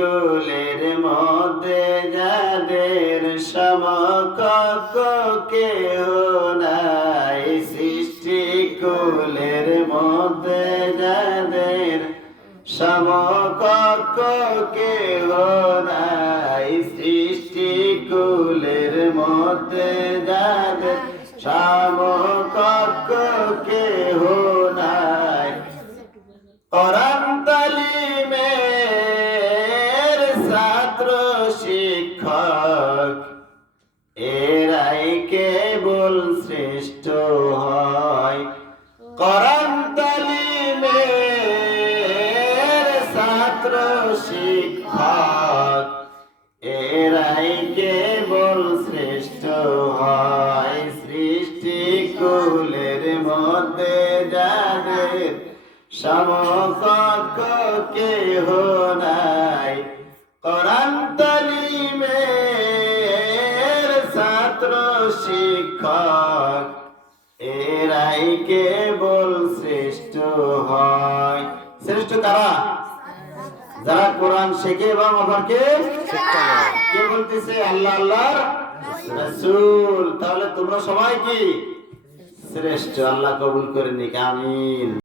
কুলের মধ্যে যাদের সমকক্ষ কেহ নাই, সৃষ্টি কুলের মধ্যে যাদের সমকক্ষ কেহ নাই, সৃষ্টি কুলের মধ্যে যাদের সমকক্ষ কেহ নাই। কোরআন তালিমের ছাত্র শিক্ষক এরাই কেবল শ্রেষ্ঠ হয়। কোরআন তালিমের ছাত্র শিক্ষক এরাই কেবল শ্রেষ্ঠ হয়, সৃষ্টি কুলের মধ্যে যাদের সমকক্ষ কেহ নাই। কোরআন তালিমের ছাত্র শিক্ষক এরাই কেবল শ্রেষ্ঠ হয়। শ্রেষ্ঠ কারা? যারা কোরআন শেখে এবং অপরকে কে বলতেছে? আল্লাহ আল্লাহর রাসূল। তাহলে তোমরা সবাই কি শ্রেষ্ঠ? আল্লাহ কবুল করে নিক, আমিন।